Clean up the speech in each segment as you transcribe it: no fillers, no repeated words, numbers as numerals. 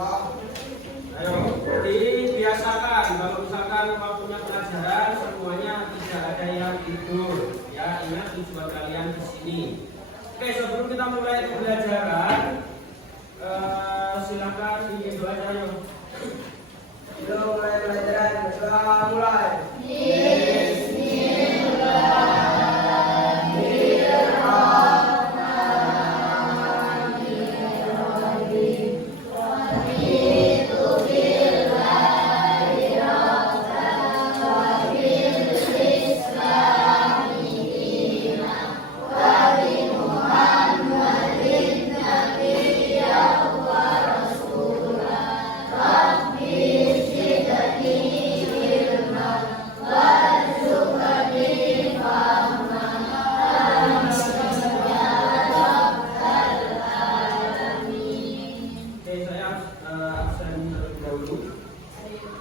Ayo, dibiasakan kalau misalkan waktunya pelajaran semuanya tidak ada yang tidur. Ya, ingat tujuan kalian di sini. Oke, sebelum kita mulai pembelajaran, silakan didoa aja. Kita mulai pelajaran. Berdoa mulai.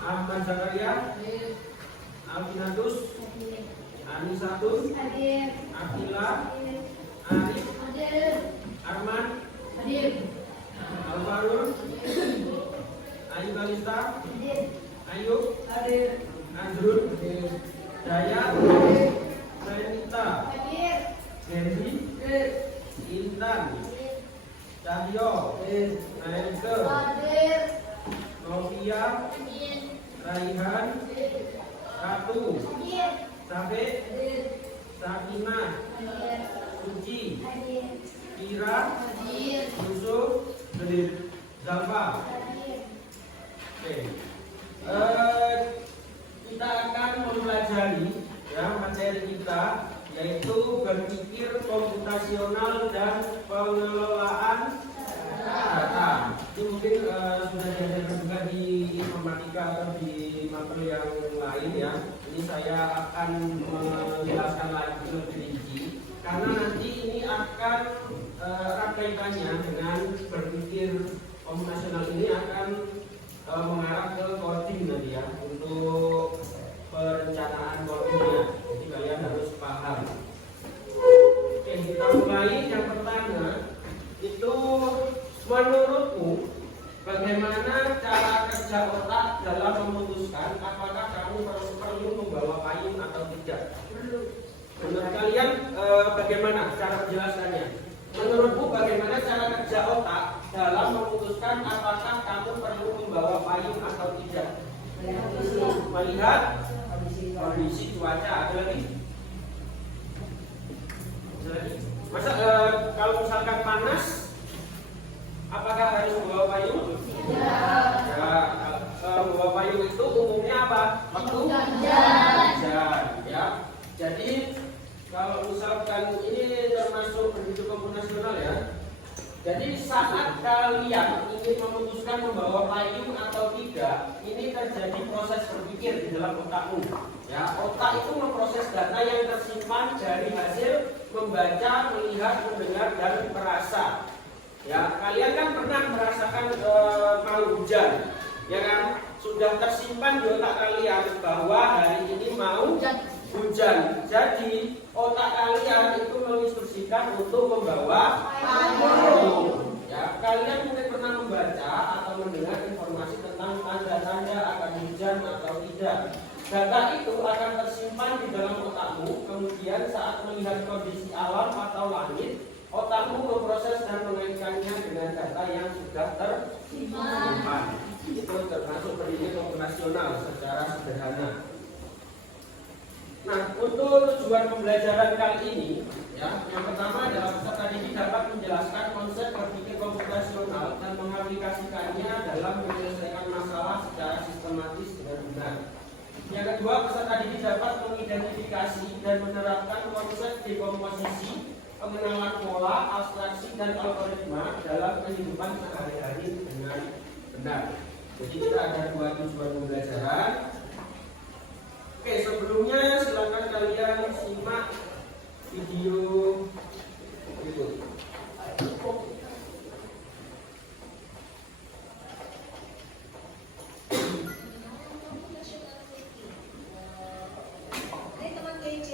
Ahmad Zakaria, Alvinatus, Anisatus, Akila, Arif, Arman, Alvarul, Ayu Kalista, Ayub, Azrul, Daya, Renita, Henry, Intan, Cahyo, Naike, Novia, Raihan, Ratu, Sabe, Sakina, Suci, Kira, Yusuf, Zalfa. Oke. Kita akan mempelajari ya materi kita yaitu berpikir komputasional dan pengelolaan data. Itu mungkin sudah diajarkan juga di informatika atau di materi yang lain ya. Ini saya akan menjelaskan lagi lebih rinci karena nanti ini akan kaitannya dengan berpikir komputasional ini akan mengarah ke coding nanti ya untuk perencanaan codingnya. Jadi kalian harus paham. Oke, kita mulai. Yang pertama itu menurutmu bagaimana cara kerja otak dalam memutuskan apakah kamu perlu membawa payung atau tidak? Menurut kalian bagaimana cara menjelaskannya? Menurutmu bagaimana cara kerja otak dalam memutuskan apakah kamu perlu membawa payung atau tidak? Melihat kondisi cuaca. Ada lagi? Masa kalau misalkan panas, apakah harus membawa payung? Tidak. Ya, membawa payung itu umumnya apa? Waktu hujan. Ya. Jadi kalau misalkan ini termasuk pendidik komputasional ya. Jadi saat kalian ingin memutuskan membawa payung atau tidak, ini terjadi proses berpikir di dalam otakmu. Ya, otak itu memproses data yang tersimpan dari hasil membaca, melihat, mendengar, dan merasa. Ya, kalian kan pernah merasakan kalau hujan, ya kan? Sudah tersimpan di otak kalian bahwa hari ini mau hujan. Jadi otak kalian itu menginstruksikan untuk membawa payung. Ya, kalian mungkin pernah membaca atau mendengar informasi tentang tanda-tanda akan hujan atau tidak. Data itu akan tersimpan di dalam otakmu. Kemudian saat melihat kondisi alam atau langit, otakmu memproses dan mengaitkannya dengan data yang sudah tersimpan. Itu termasuk pendidik komputasional secara sederhana. Nah, untuk tujuan pembelajaran kali ini, ya, yang pertama adalah peserta didik dapat menjelaskan konsep berpikir komputasional dan mengaplikasikannya dalam menyelesaikan masalah secara sistematis dengan benar. Yang kedua, peserta didik dapat mengidentifikasi dan menerapkan konsep dekomposisi, pengenalan pola, abstraksi, dan algoritma dalam kehidupan sehari-hari dengan benar. Jadi kita ada dua tujuan pembelajaran. Oke, sebelumnya silakan kalian simak video berikut. Hai teman PC,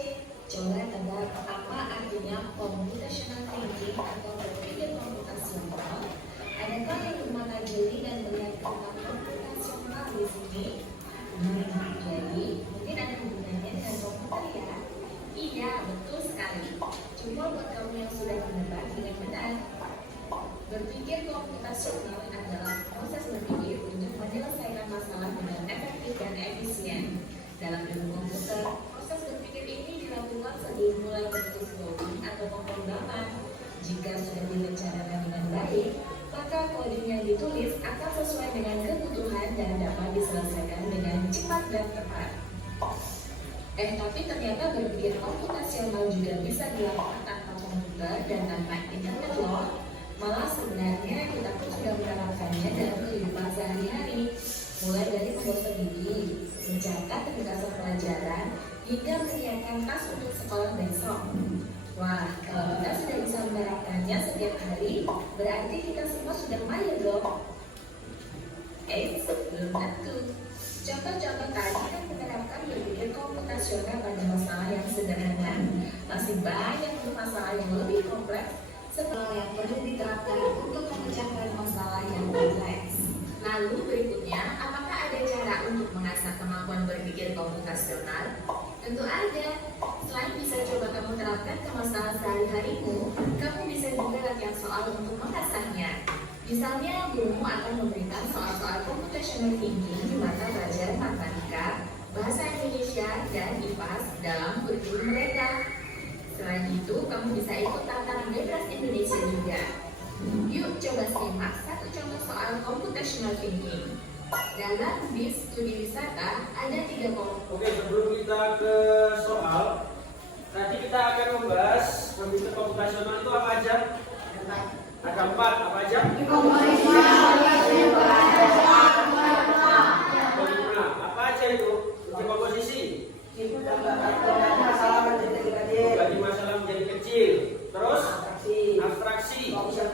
coba tebak apa artinya computational thinking atau berpikir komputasional? Adakah yang bermata jeli dan melihat dengan benar. Berpikir komputasional adalah proses berpikir untuk menyelesaikan masalah dengan efektif dan efisien. Dalam ilmu komputer, proses berpikir ini dilakukan sebelum mulai menulis coding atau pemrograman. Jika sudah direncanakan dengan baik, maka coding yang ditulis akan sesuai dengan kebutuhan dan dapat diselesaikan dengan cepat dan tepat. Tapi ternyata berpikir komputasional juga bisa dilakukan tanpa komputer dan tanpa internet loh. Malah sebenarnya kita pun sudah menerapkannya dalam kehidupan sehari-hari, mulai dari membuat gigi, mencatat ringkasan pelajaran, hingga menyiapkan tas untuk sekolah besok. Wah, kalau kita sudah bisa menerapkannya setiap hari, berarti kita semua sudah mahir dong. Belum tentu. Contoh-contoh tadi kan menerapkan berpikir komputasional pada masalah yang sederhana. Masih banyak masalah yang lebih kompleks setelah yang perlu diterapkan untuk memecahkan masalah yang kompleks. Lalu berikutnya, apakah ada cara untuk mengasah kemampuan berpikir komputasional? Tentu ada. Selain bisa coba kamu terapkan ke masalah sehari-harimu, kamu bisa juga latihan soal untuk mengasahnya. Misalnya, gurumu akan memberikan soal-soal computational thinking di mata pelajaran matematika, bahasa Indonesia, dan IPAS dalam kurikulum mereka. Selain itu, kamu bisa ikut tantangan bebas Indonesia juga. Yuk coba simak satu contoh soal computational thinking. Dalam BIS studi wisata ada 3 kelompok. Oke, sebelum kita ke soal, nanti kita akan membahas berpikir komputasional itu apa aja? Ada 4, apa aja? Apa aja itu? Dekomposisi. Bagi masalah menjadi kecil. Terus abstraksi. Bisa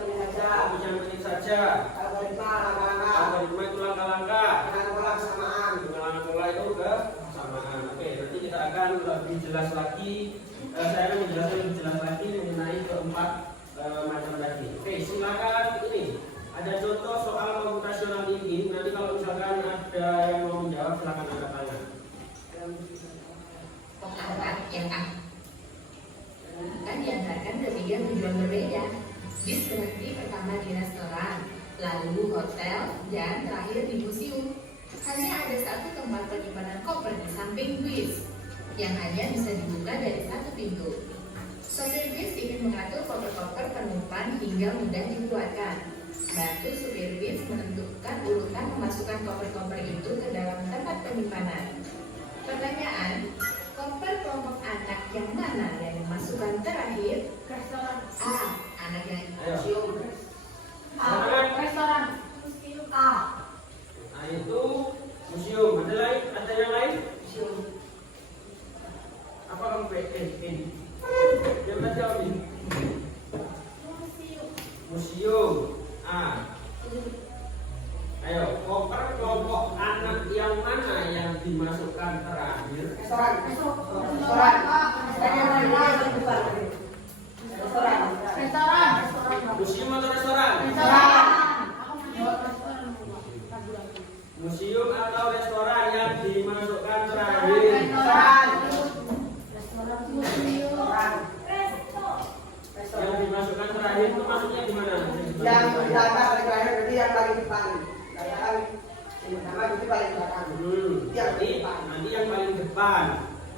saja. Algoritma itu langkah-langkah. Dengan pola itu kesamaan. Oke, nanti kita akan lebih jelas lagi. Saya akan menjelaskan lebih jelas lagi mengenai keempat macam tadi. Oke, silakan ini. Ada contoh soal computational thinking. Nanti kalau misalkan ada yang mau menjawab, silakan angkat tangan. Yang A. Kan dianggarkan ke 3 tujuan berbeda. Bis berhenti pertama di restoran, lalu hotel, dan terakhir di museum. Hanya ada satu tempat penyimpanan koper di samping bis, yang hanya bisa dibuka dari satu pintu. Sopir bis ingin mengatur koper-koper penumpang hingga mudah dikeluarkan. Bantu supir bis menentukan urutan memasukkan koper-koper itu ke dalam tempat penyimpanan. Pertanyaan, koper kelompok anak yang mana yang dimasukkan terakhir? A. Anak yang museum. Restoran. A. Nah itu museum. Ada yang lain? Museum. Apa kamu ini? Yang tadi jawab ini. Museum. A. Ayo, koper kelompok anak yang mana yang dimasukkan terakhir? Restoran. Museum atau restoran? Museum atau restoran yang dimasukkan terakhir? Yang dimasukkan terakhir itu maksudnya di mana? Yang di atas paling terakhir berarti yang paling depan. Katakan yang pertama itu paling belakang. Nanti yang paling depan.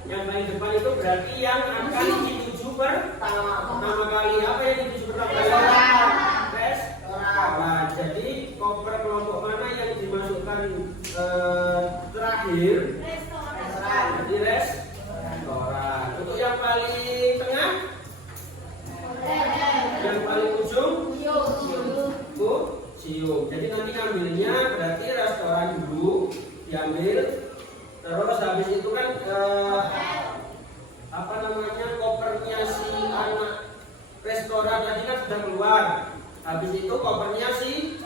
Yang paling depan itu berarti yang akan dituju pertama kali. Apa yang dituju pertama kali? Restoran. Jadi koper kelompok mana yang dimasukkan terakhir? Restoran. Jadi restoran. Untuk yang paling tengah? Yang paling ujung? Museum. Jadi nanti ngambilnya berarti restoran dulu diambil. Terus habis itu kan kopernya si anak restoran tadi kan sudah keluar. Habis itu kopernya si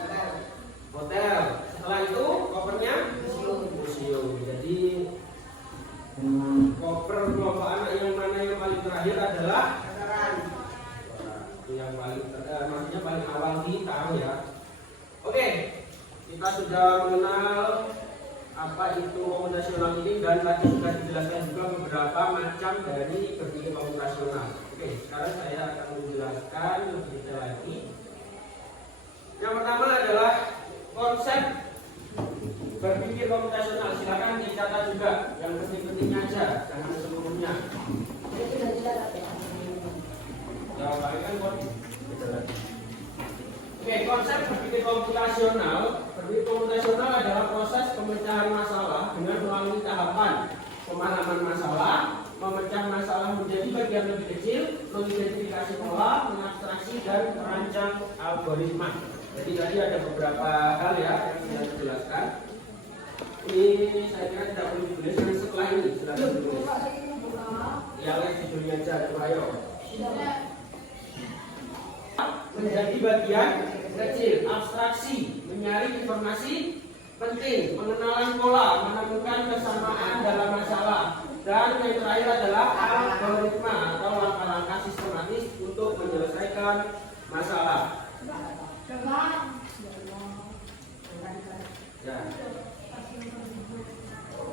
hotel. Setelah itu kopernya museum. Jadi koper kelompok anak yang mana yang paling terakhir adalah restoran. Itu yang paling maksudnya paling awal ditaruh ya. Oke, kita sudah mengenal apa itu computational thinking dan tadi sudah dijelaskan juga beberapa macam dari berpikir komputasional. Oke, sekarang saya akan menjelaskan lebih detail lagi. Yang pertama adalah konsep berpikir komputasional. Silakan dicatat juga, yang penting-pentingnya aja, jangan seluruhnya. Jawabannya kan Oke, konsep berpikir komputasional. Berpikir komputasional adalah proses pemecahan masalah dengan melalui tahapan pemahaman masalah, memecah masalah menjadi bagian lebih kecil, mengidentifikasi pola, mengabstraksi dan merancang algoritma. Jadi tadi ada beberapa hal ya yang saya jelaskan. Ini saya kira tidak perlu ditulis, dan setelah ini sudah ditulis. Ya, lihat judulnya aja, ayo. Menjadi bagian kecil, abstraksi, menyaring informasi penting, pengenalan pola, menemukan kesamaan dalam masalah, dan yang terakhir adalah algoritma atau langkah-langkah sistematis untuk menyelesaikan masalah.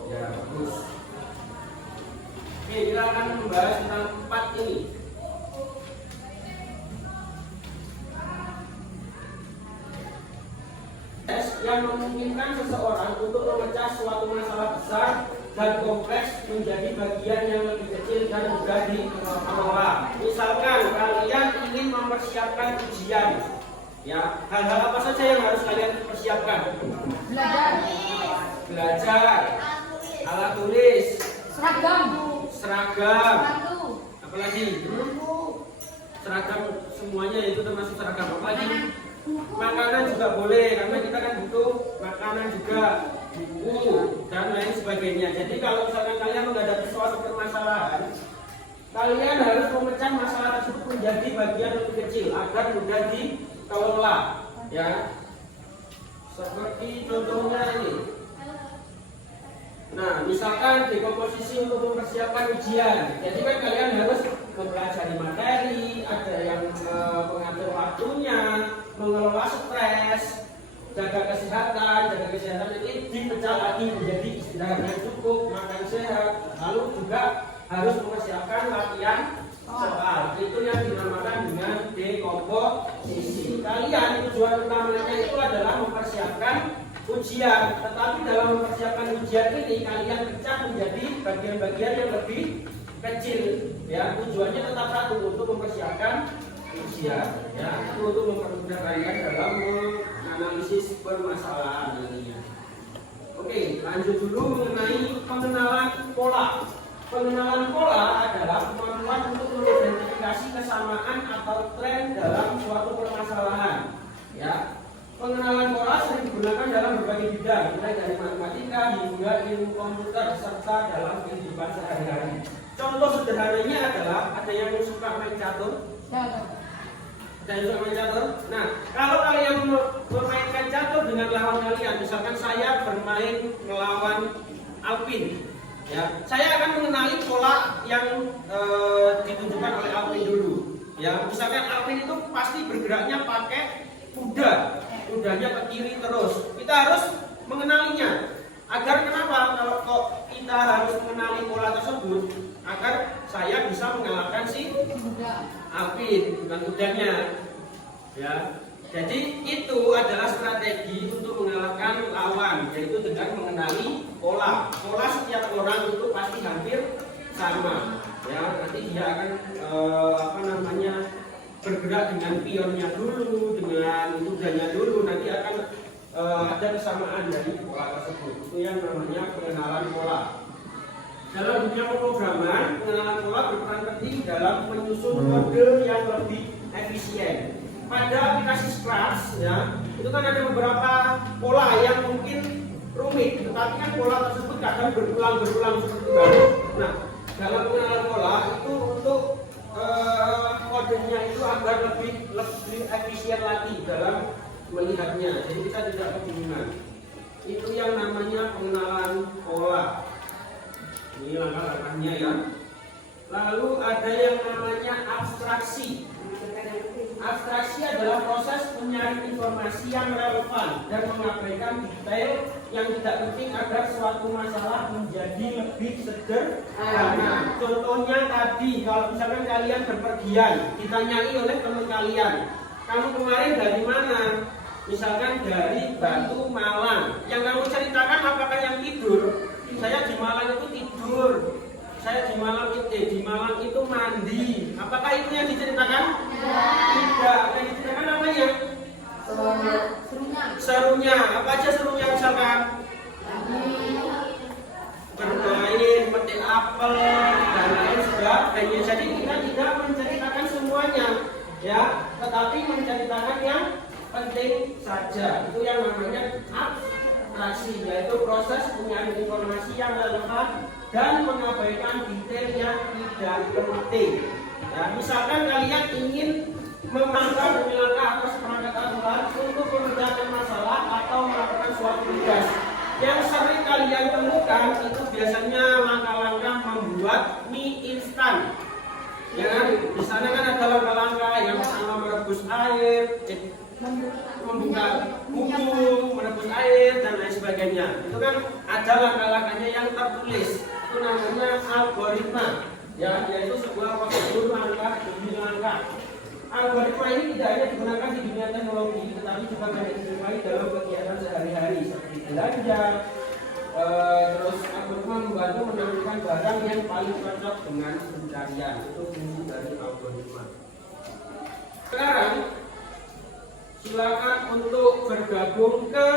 Ya, bagus. Oke, kita akan membahas tentang 4 ini. Yang memungkinkan seseorang untuk memecah suatu masalah besar dan kompleks menjadi bagian yang lebih kecil dan mudah dikelola. Misalkan kalian ingin mempersiapkan ujian, ya, hal-hal apa saja yang harus kalian persiapkan? Belajar, alat tulis, seragam, apalagi? Seragam semuanya itu termasuk seragam. Apalagi? Makanan juga boleh, karena kita kan butuh makanan juga, buku dan lain sebagainya. Jadi kalau misalkan kalian menghadapi suatu permasalahan, kalian harus memecah masalah tersebut menjadi bagian lebih kecil agar mudah dikelola. Ya, seperti contohnya ini. Nah, misalkan dekomposisi untuk mempersiapkan ujian. Jadi kan kalian harus mempelajari materi, ada yang mengatur waktunya, mengelola stres, jaga kesehatan ini dipecah lagi menjadi istirahat yang cukup, makan sehat, lalu juga harus mempersiapkan latihan soal. Itu yang dinamakan dengan dekomposisi. Kalian tujuan utamanya itu adalah mempersiapkan ujian, tetapi dalam mempersiapkan ujian ini kalian pecah menjadi bagian-bagian yang lebih kecil. Ya, tujuannya tetap satu, untuk mempersiapkan ujian, ya, untuk mempermudah kalian dalam menganalisis permasalahan nantinya. Oke, lanjut dulu mengenai pengenalan pola. Pengenalan pola adalah kemampuan untuk mengidentifikasi kesamaan atau tren dalam suatu permasalahan. Ya, pengenalan pola sering digunakan dalam berbagai bidang, mulai dari matematika hingga ilmu komputer serta dalam kehidupan sehari-hari. Contoh sederhananya adalah ada yang suka main catur. Dan juga main catur. Nah, kalau kalian memainkan catur dengan lawan kalian, misalkan saya bermain melawan Alvin, ya, saya akan mengenali pola yang ditunjukkan oleh Alvin dulu. Ya, misalkan Alvin itu pasti bergeraknya pakai kuda, kudanya ke kiri terus. Kita harus mengenalinya. Agar kenapa? Kalau kok kita harus mengenali pola tersebut, agar saya bisa mengalahkan si Alvin, bukan kudanya. Ya, jadi itu adalah strategi untuk mengalahkan lawan, yaitu dengan mengenali pola. Pola setiap orang itu pasti hampir sama. Ya, nanti dia akan bergerak dengan pionnya dulu, dengan kudanya dulu, nanti akan ada kesamaan dari pola tersebut. Itu yang namanya pengenalan pola. Dalam dunia pemrograman, pengenalan pola berperan penting dalam menyusun kode yang lebih efisien. Pada aplikasi Scratch, ya, itu kan ada beberapa pola yang mungkin rumit, tetapi kan pola tersebut kadang berulang-berulang seperti itu. Nah, dalam pengenalan pola itu untuk kodenya itu agar lebih efisien lagi dalam melihatnya, jadi kita tidak kebingungan. Itu yang namanya pengenalan pola. Ini langkah-langkahnya ya. Lalu ada yang namanya abstraksi. Abstraksi adalah proses menyaring informasi yang relevan dan mengabaikan detail yang tidak penting agar suatu masalah menjadi lebih sederhana. Contohnya tadi, kalau misalkan kalian berpergian, ditanyai oleh teman kalian, kamu kemarin dari mana? Misalkan dari Batu Malang. Yang kamu ceritakan apakah yang tidur? Saya di Malang itu tidur. Saya di Malang itu mandi. Apakah itu yang diceritakan? Tidak. Yang diceritakan namanya? Serunya. Apa aja serunya misalkan? Bermain, petik apel, dan lain sebagainya. Jadi kita tidak menceritakan semuanya, ya, tetapi menceritakan yang penting saja. Itu yang namanya abstraksi, yaitu proses menyaring informasi yang relevan dan mengabaikan detail yang tidak penting. Ya, misalkan kalian ingin memantau langkah atau seperangkat aturan untuk mengerjakan masalah atau melakukan suatu tugas. Yang sering kalian temukan itu biasanya langkah-langkah membuat mie instan. Ya kan? Di sana kan ada langkah-langkah yang pertama merebus air, membuka bumbu, merebus air dan lain sebagainya. Itu kan ada langkah-langkahnya yang tertulis. Itu namanya algoritma. Ya, yaitu sebuah prosedur langkah demi langkah. Algoritma ini tidak hanya digunakan di dunia teknologi, tetapi juga banyak dijumpai dalam kegiatan sehari-hari seperti belanja. Terus algoritma membantu menemukan barang yang paling cocok dengan pencarian. Itu fungsi dari algoritma. Sekarang silakan untuk bergabung ke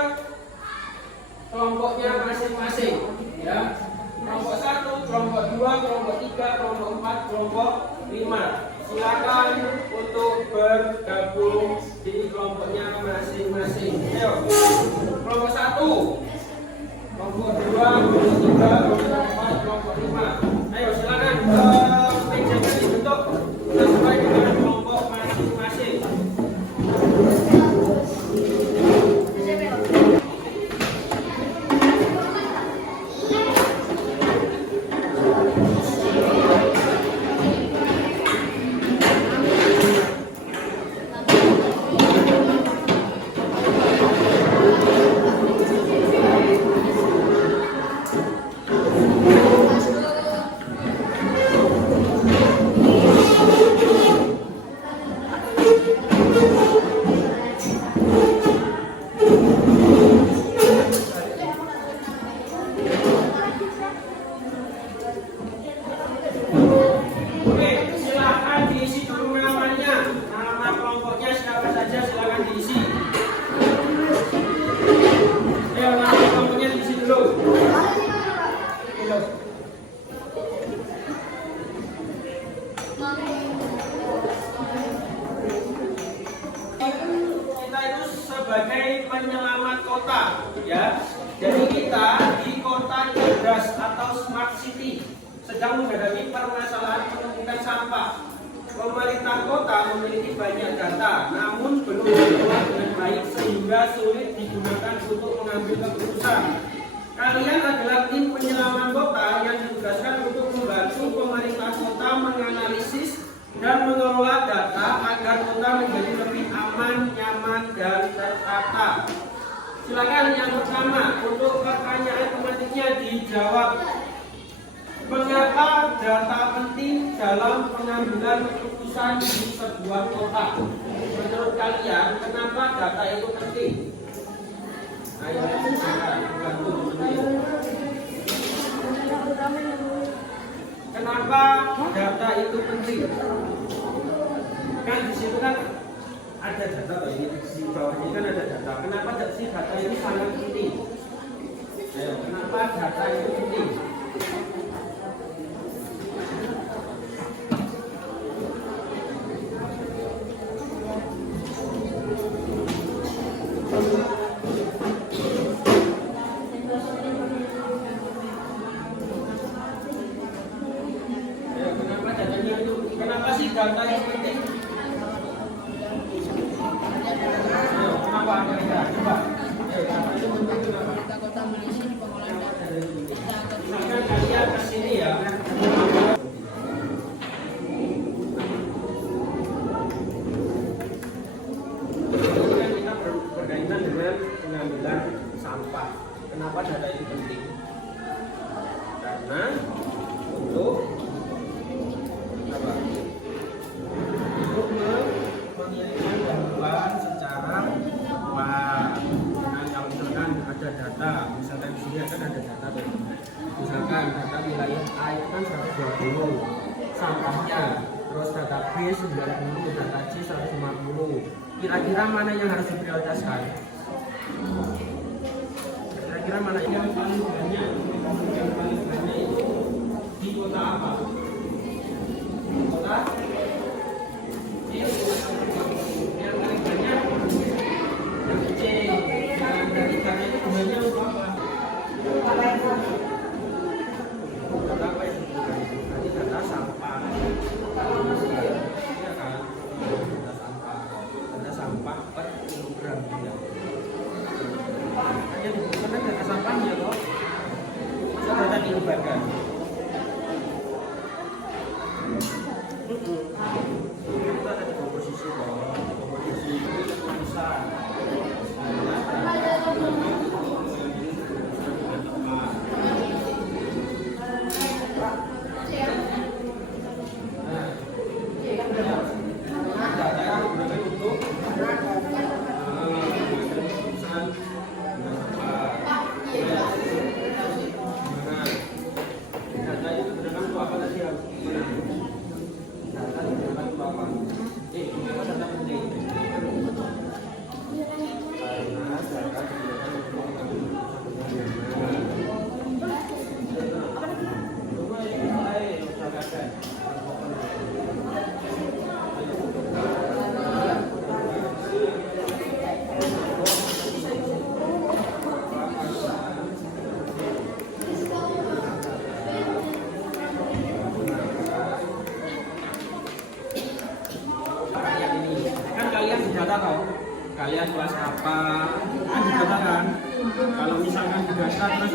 kelompoknya masing-masing, ya. Kelompok 1, kelompok 2, kelompok 3, kelompok 4, kelompok 5. Silakan untuk bergabung di kelompoknya masing-masing. Ayo. Kelompok 1, kelompok 2, kelompok 3, kelompok 4, kelompok 5. Ayo silakan mejanya dibentuk sesuai dengan kelompok masing-masing. Sebagai penyelamat kota, ya. Jadi kita di kota cerdas atau smart city sedang menghadapi permasalahan penumpukan sampah. Pemerintah kota memiliki banyak data, namun belum diolah dengan baik sehingga sulit digunakan untuk mengambil keputusan. Kalian adalah tim penyelamat kota yang ditugaskan untuk membantu pemerintah kota menganalisis dan mengelola data agar kota menjadi lebih aman, nyaman, dan tertata. Silakan yang pertama untuk pertanyaan tematiknya dijawab. Mengapa data penting dalam pengambilan keputusan di sebuah kota? Menurut kalian, kenapa data itu penting? Ayo, bantu. Kenapa data itu penting? Kan di situ kan ada data, ini di bawah ini kan ada data. Kenapa data ini sangat penting? Ayo, kenapa data itu penting? Kenapa sih data itu penting? Ayo, kenapa? Coba. Kota Malaysia di pengolahan data. Misalkan kalian ke sini ya. sampah. Kenapa data itu penting? Karena untuk apa? Untuk mengirimkan bantuan secara cepat. Nah, kalau misalkan ada data, misalkan di sini akan ada data tadi. Misalkan data wilayah A itu kan 120 sampahnya, terus data B 90, data C 150. Kira-kira mana yang harus diprioritaskan? Kira-kira mana yang paling banyak? Yang paling banyak itu di kota apa? Kota C. Yang paling banyak yang C. Yang dari karena itu gunanya untuk apa? Data apa yang digunakan? Nanti data sampah. Ya kan? Data sampah per kilogram ya. Hanya dibutuhkan data sampahnya loh. Masa data diubahkan? Itu ada di komposisi loh. Komposisi itu bisa. Kalian kelas apa? Kan didata kan? Kalau misalkan didata terus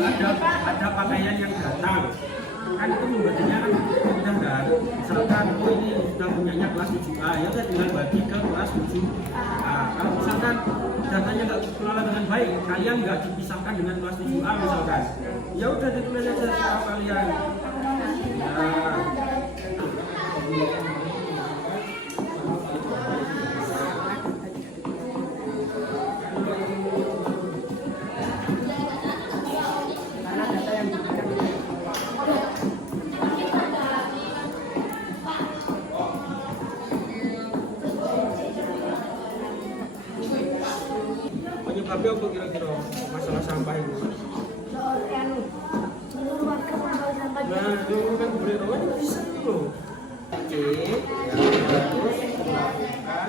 ada pakaian yang datang, kan itu membacanya kan mudah kan? Misalkan oh ini sudah punyanya kelas 7A, ya udah tinggal bagi ke kelas 7A. Kalau misalkan datanya nggak kelola dengan baik, kalian nggak dipisahkan dengan kelas 7A misalkan, ya udah ditulis aja secara kalian. Nah. Penyebabnya apa kira-kira masalah sampah itu? Nah, dulu kan boleh rawan bisa loh. Oke, ya terus melakukan.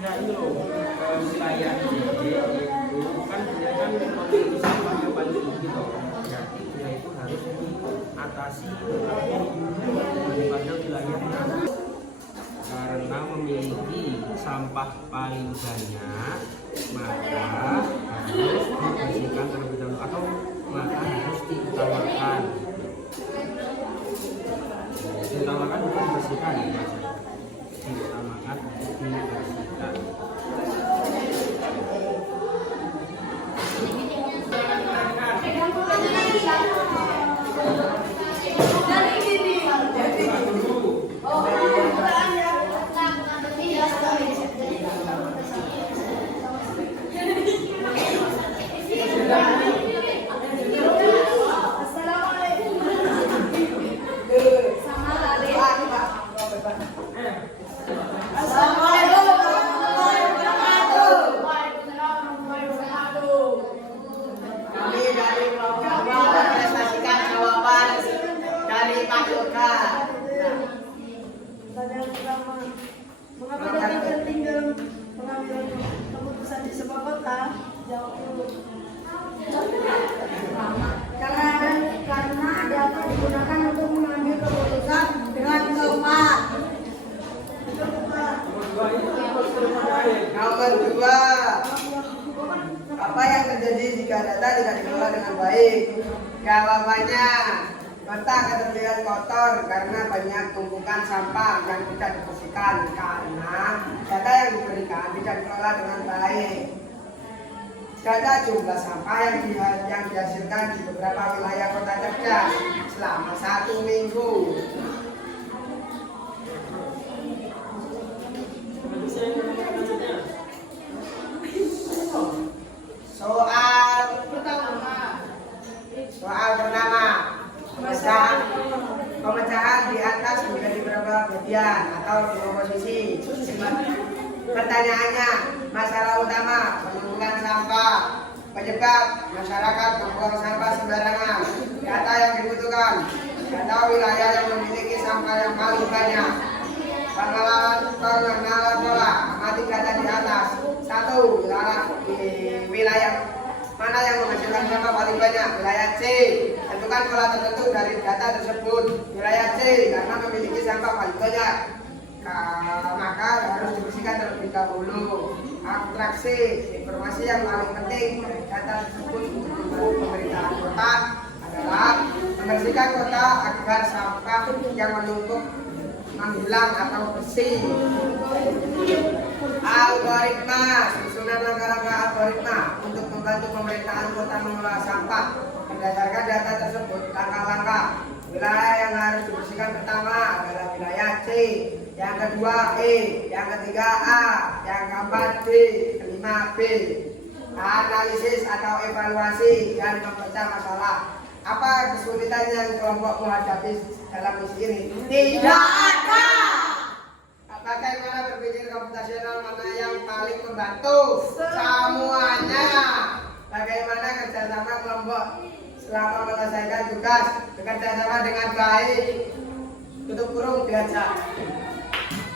Nah ini loh wilayah itu kan dia kan memiliki sampah yang paling tinggi loh. Jadi dia itu harus diatasi daripada wilayahnya. Karena memiliki sampah paling banyak, maka harus dibersihkan terlebih dahulu atau maka harus diutamakan. Diutamakan bukan dibersihkan, diutamakan dibersihkan. Mengapa dapat penting dalam pengambilan keputusan di sebuah kota? Jawab dulu. Karena data digunakan untuk mengambil keputusan dengan tepat. Nomor 2, apa yang terjadi jika data tidak dikelola dengan baik? Jawabannya, kota akan terlihat kotor karena banyak tumpukan sampah yang tidak dibersihkan. diperhatikan karena data yang diberikan tidak dikelola dengan baik. Data jumlah sampah yang dihasilkan di beberapa wilayah Kota Cerdas selama 1 minggu. Soal pertama, pemecahan di atas menjadi beberapa bagian atau komposisi. Pertanyaannya, masalah utama penumpukan sampah, penyebab masyarakat membuang sampah sembarangan, data yang dibutuhkan, data wilayah yang memiliki sampah yang paling banyak, pengenalan pola, amati data di atas. 1. Wilayah mana yang menghasilkan sampah paling banyak? Wilayah C. Tentukan pola tertentu dari data tersebut. Wilayah C karena memiliki sampah paling banyak, maka harus dibersihkan terlebih dahulu. Abstraksi, informasi yang paling penting dari data tersebut untuk membantu pemerintahan kota adalah membersihkan kota agar sampah yang menumpuk menghilang atau bersih. Algoritma, susunan langkah-langkah algoritma untuk membantu pemerintahan kota mengelola sampah. Berdasarkan data tersebut, langkah-langkah wilayah yang harus dibersihkan pertama adalah wilayah C, yang kedua E, yang ketiga A, yang keempat D, kelima B. Analisis atau evaluasi dan memecah masalah. Apa kesulitan yang kelompok menghadapi dalam misi ini? Tidak ada. Bagaimana berpikir komputasional mana yang paling membantu? Semuanya. Bagaimana kerjasama kelompok selama menyelesaikan tugas bekerjasama dengan baik? Tutup kurung belajar.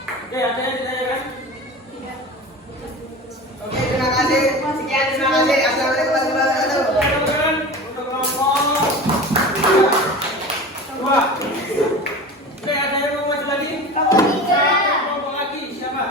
Oke, ada yang ditanyakan? Oke, terima kasih. Sekian, terima kasih. Assalamualaikum warahmatullahi wabarakatuh. Untuk kelompok 2. Oke, ada yang mau maju lagi? Kelompok lagi, siapa?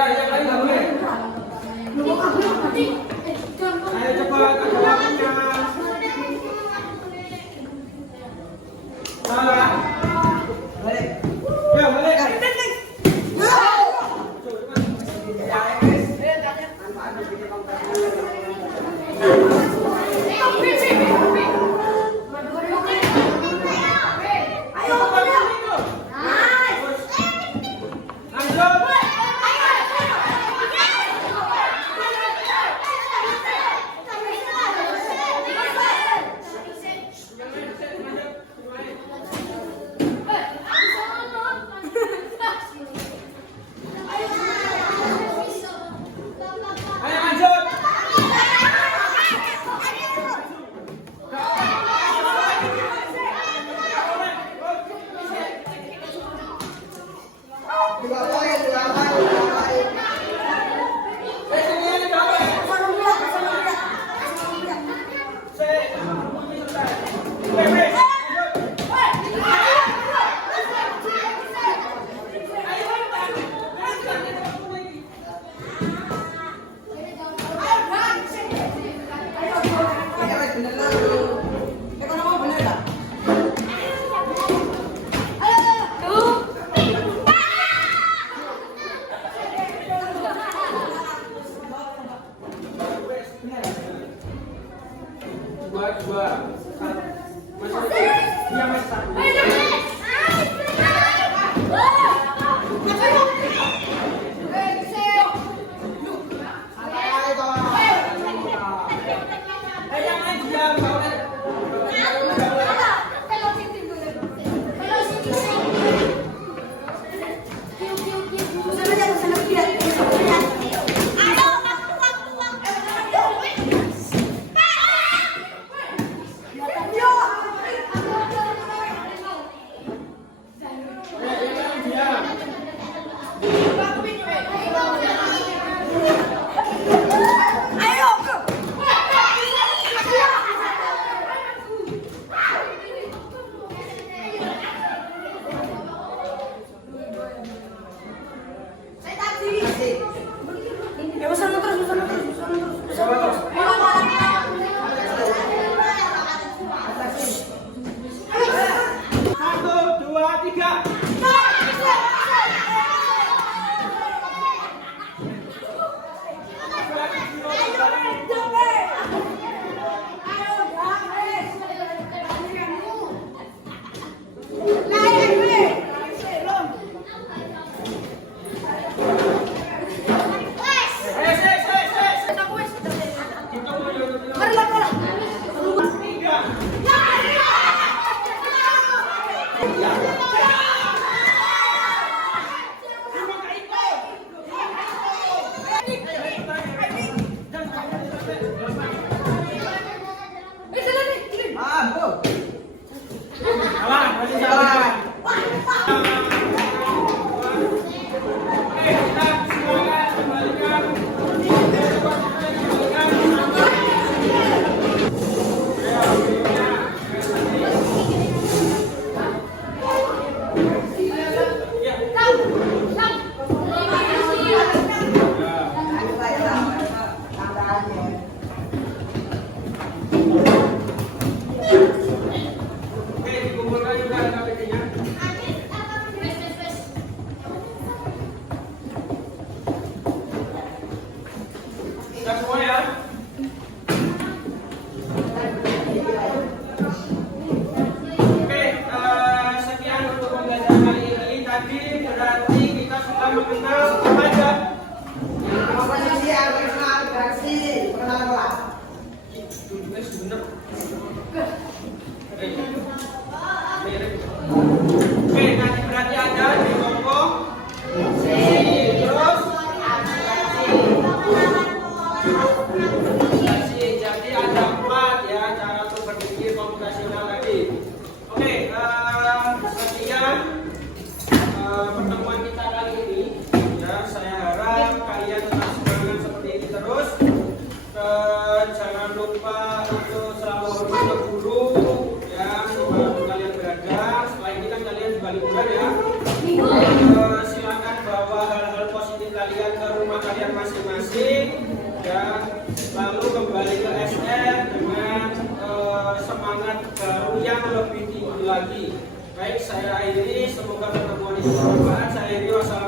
Udah, yang lain nggak boleh. Ayo cepat, ada waktunya. Salah. Balik. Ya, balik. Dua poin, dua poin, dua poin. Ini wes bener lah. Ekonomi bener lah. Dua. Masih dia masih satu. Yang lain diam, kawan. Satu, dua, tiga. Silakan bawa hal-hal positif kalian ke semangat baru yang lebih tinggi lagi. Baik, saya akhiri. Semoga pertemuan ini bermanfaat. Saya akhiri. Wassalamualaikum.